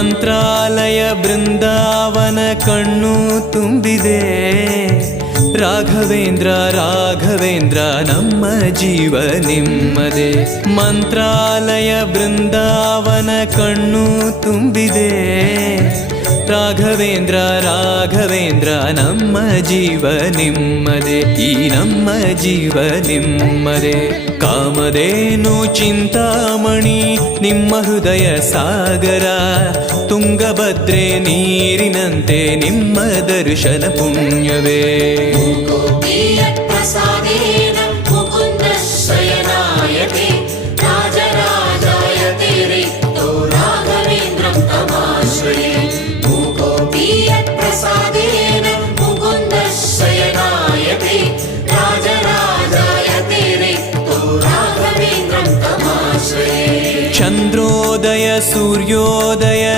ಮಂತ್ರಾಲಯ ಬೃಂದಾವನ ಕಣ್ಣು ತುಂಬಿದೆ. ರಾಘವೇಂದ್ರ ರಾಘವೇಂದ್ರ ನಮ್ಮ ಜೀವ ನಿಮ್ಮದೆ. ಮಂತ್ರಾಲಯ ಬೃಂದಾವನ ಕಣ್ಣು ತುಂಬಿದೆ. ರಾಘವೇಂದ್ರ ರಾಘವೇಂದ್ರ ನಮ್ಮ ಜೀವ ನಿಮ್ಮದೆ. ಈ ನಮ್ಮ ಜೀವ ನಿಮ್ಮದೆ. ಕಾಮಧೇನು ಚಿಂತಾಮಣಿ ನಿಮ್ಮ ಹೃದಯ ಸಾಗರ. ತುಂಗಭದ್ರೆ ನೀರಿನಂತೆ ನಿಮ್ಮ ದರ್ಶನ ಪುಣ್ಯವೇ. ಚಂದ್ರೋದಯ ಸೂರ್ಯೋದಯ